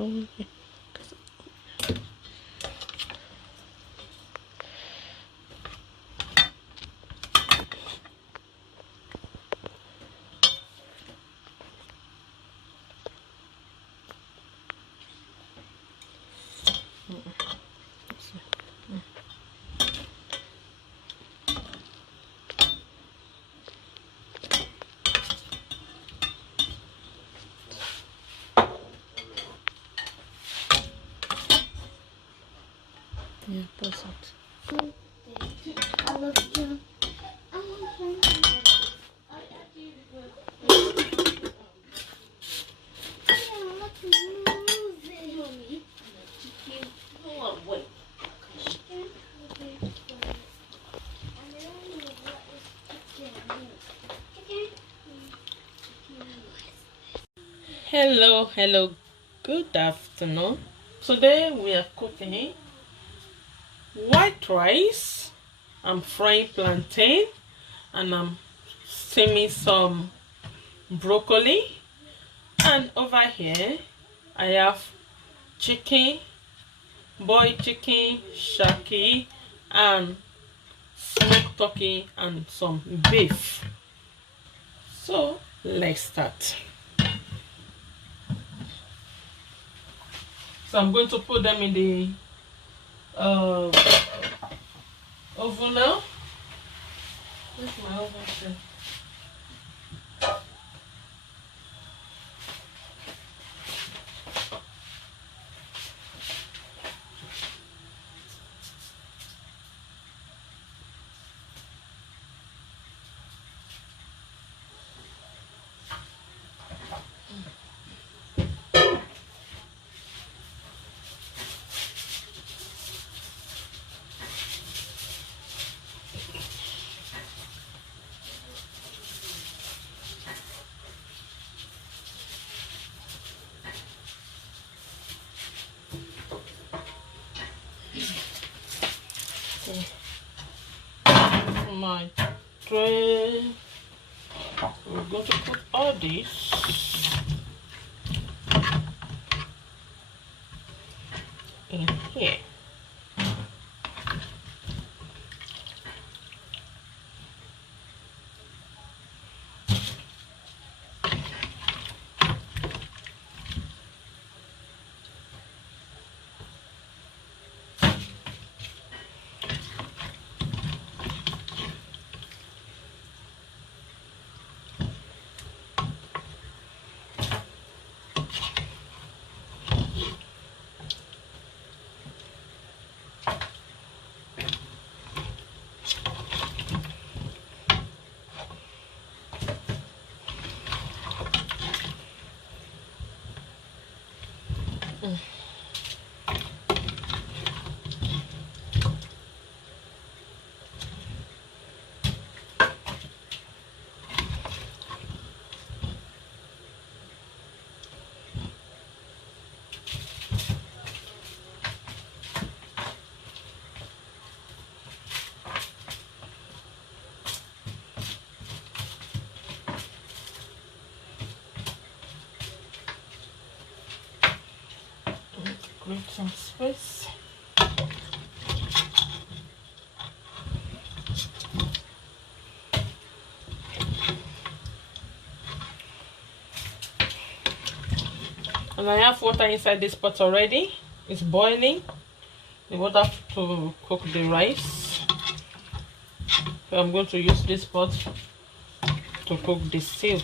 Yeah, that's it. I love you. Hello, good afternoon. Today we are cooking white rice. I'm frying plantain and I'm steaming some broccoli, and over here I have chicken, boiled chicken, shaki, and smoked turkey, and some beef. So let's start. So I'm going to put them in the oven now. Where's my oven? My tray. We're going to put all this in here. Create some space. And I have water inside this pot already. It's boiling. The water to cook the rice. So I'm going to use this pot to cook the stew.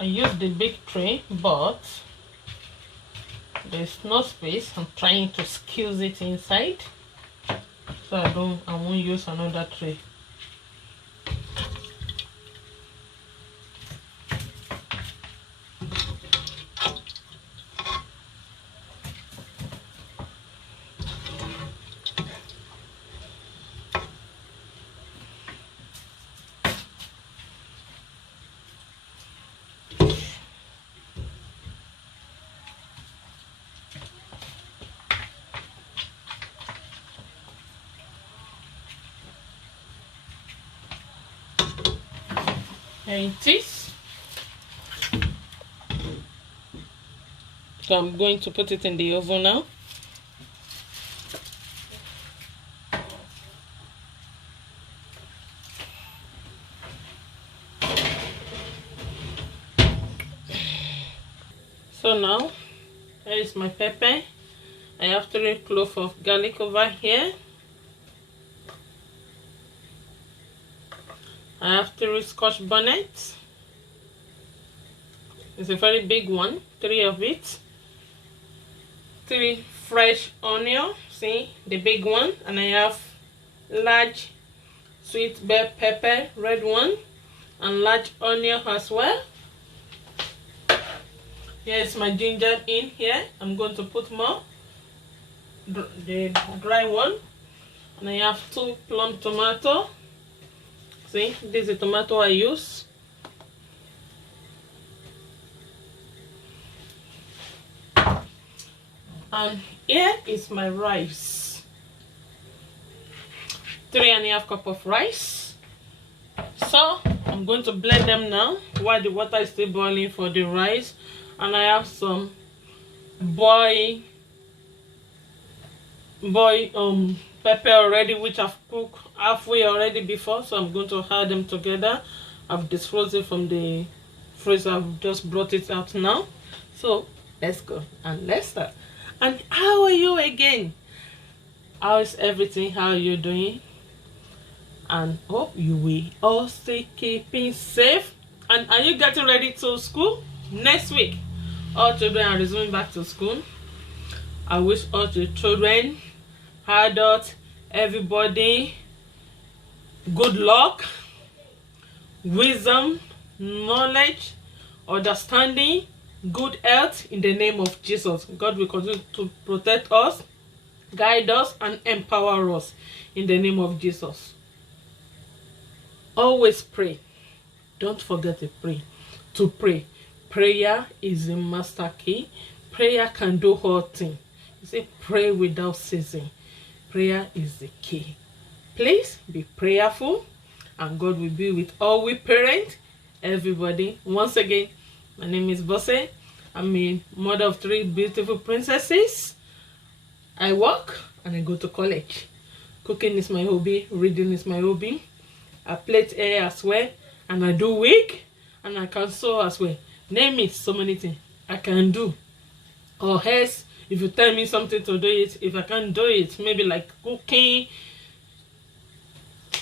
I use the big tray, but there's no space. I'm trying to squeeze it inside, so I won't use another tray. Here it is. So I'm going to put it in the oven now. So now, here is my pepper. I have 3 cloves of garlic over here. I have 3 Scotch bonnets. It's a very big one, 3 of it. 3 fresh onion, see the big one, and I have large sweet bell pepper, red one, and large onion as well. Here's my ginger in here. I'm going to put more, the dry one, and I have 2 plum tomato. See, this is the tomato I use. And here is my rice. 3½ cup of rice. So I'm going to blend them now while the water is still boiling for the rice. And I have some boy pepper already, which I've cooked halfway already before, so I'm going to add them together. I've defrosted from the freezer. I've just brought it out now. So let's go and let's start. And how are you again? How is everything? How are you doing? And hope you will all stay keeping safe. And are you getting ready to school next week? All children are resuming back to school. I wish all the children, adults, everybody good luck, wisdom, knowledge, understanding, good health in the name of Jesus. God will continue to protect us, guide us, and empower us in the name of Jesus. Always pray. Don't forget to pray. To pray. Prayer is the master key. Prayer can do all things. You say pray without ceasing. Prayer is the key. Please be prayerful, and God will be with all we parents, everybody. Once again, my name is Bose. I'm a mother of 3 beautiful princesses. I work and I go to college. Cooking is my hobby. Reading is my hobby. I plait hair as well, and I do wig, and I can sew as well. Name it, so many things I can do. Or else, if you tell me something to do it, if I can't do it, maybe like cooking,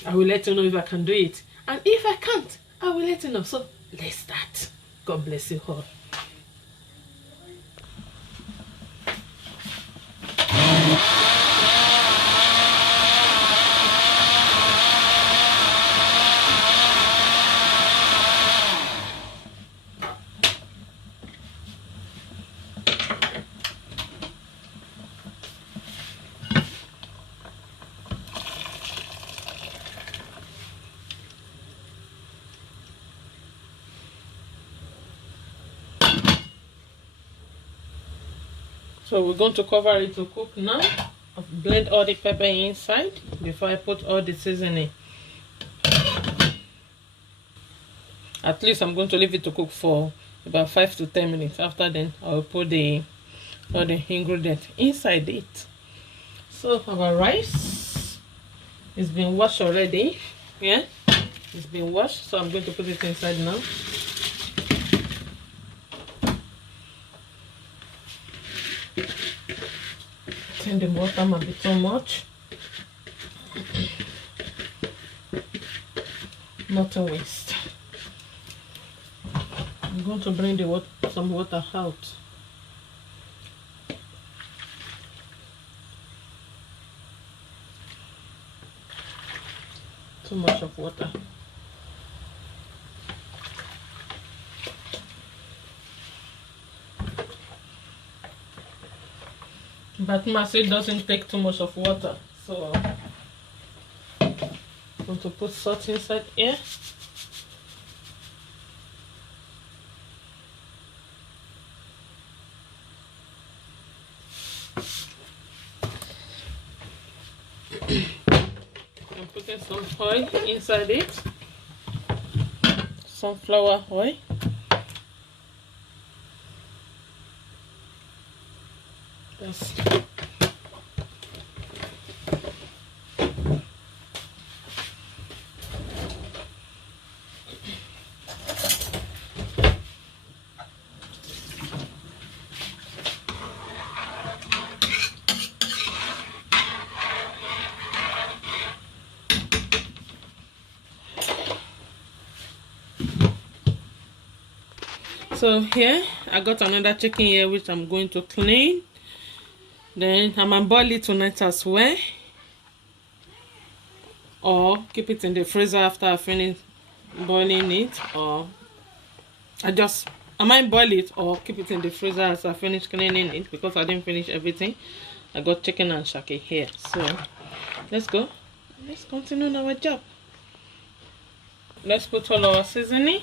I will let you know if I can do it. And if I can't, I will let you know. So let's start. God bless you all. So we're going to cover it to cook now. I've blend all the pepper inside before I put all the seasoning. At least I'm going to leave it to cook for about 5 to 10 minutes. After then, I'll put all the ingredients inside it. So our rice is been washed already. Yeah, it's been washed. So I'm going to put it inside now. In the bottom a bit too much. Not to waste. I'm going to bring the some water out. Too much of water. But Mercy doesn't take too much of water, so I'm going to put salt inside here. I'm putting some oil inside it. sunflower oil. Yes. So here I got another chicken here which I'm going to clean. Then I'm gonna boil it tonight as well, or keep it in the freezer after I finish boiling it, or I might boil it or keep it in the freezer as I finish cleaning it, because I didn't finish everything. I got chicken and shake here. So let's go. Let's continue our job. Let's put all our seasoning.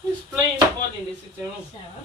Who's playing ball in the sitting room? Sarah.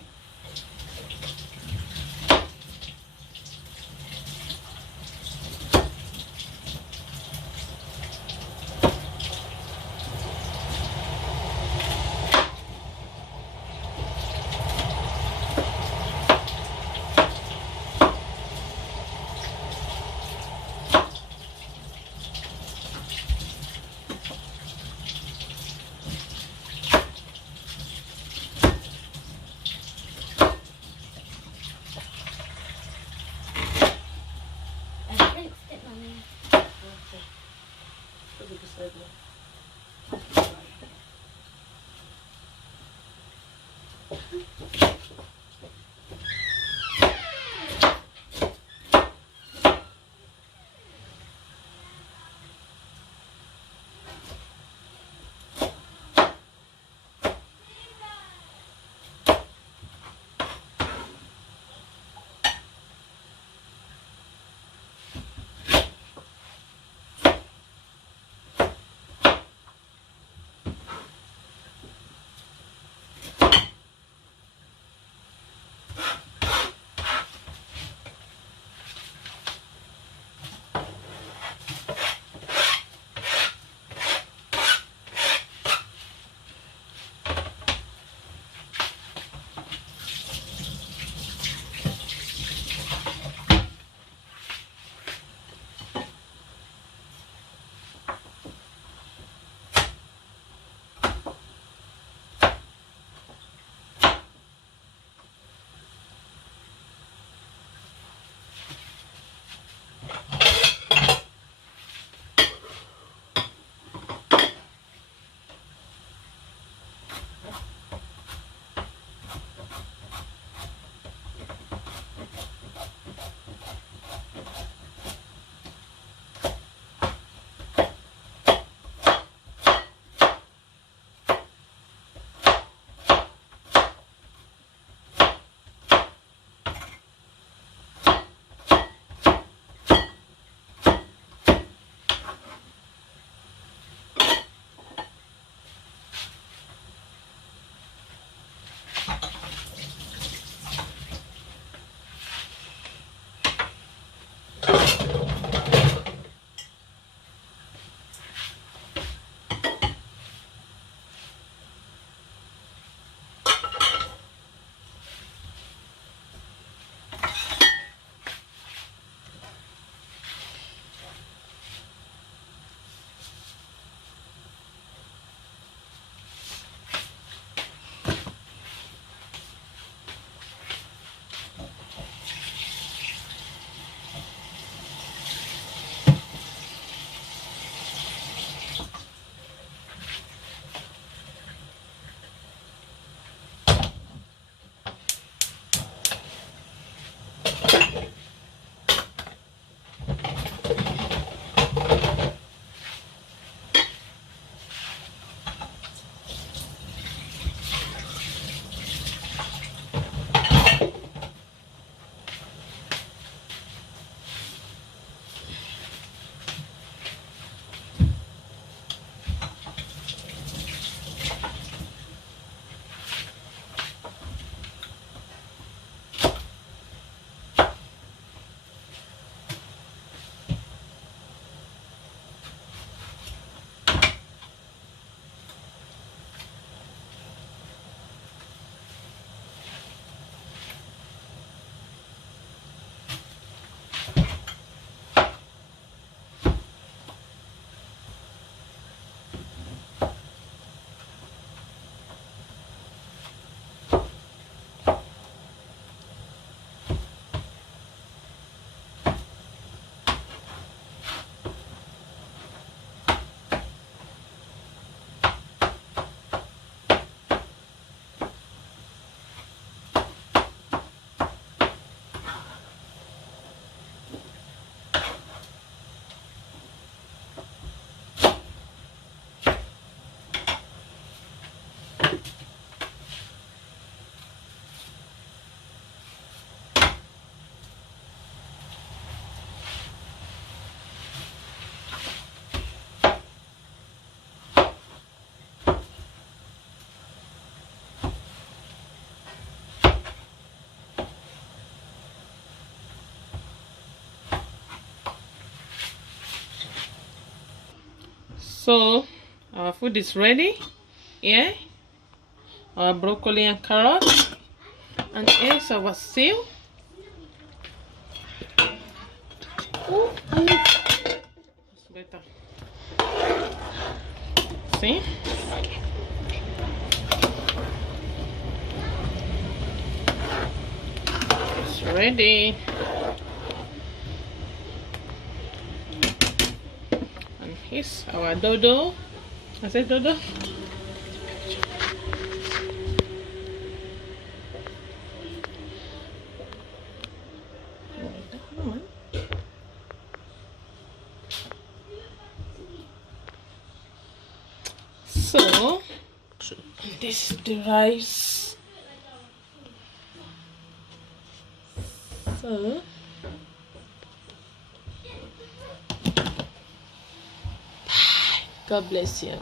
So our food is ready. Yeah, our broccoli and carrot, and here's our stew. It's better. See? It's ready. And here's our dodo. I said dodo. This is the rice. So God bless you.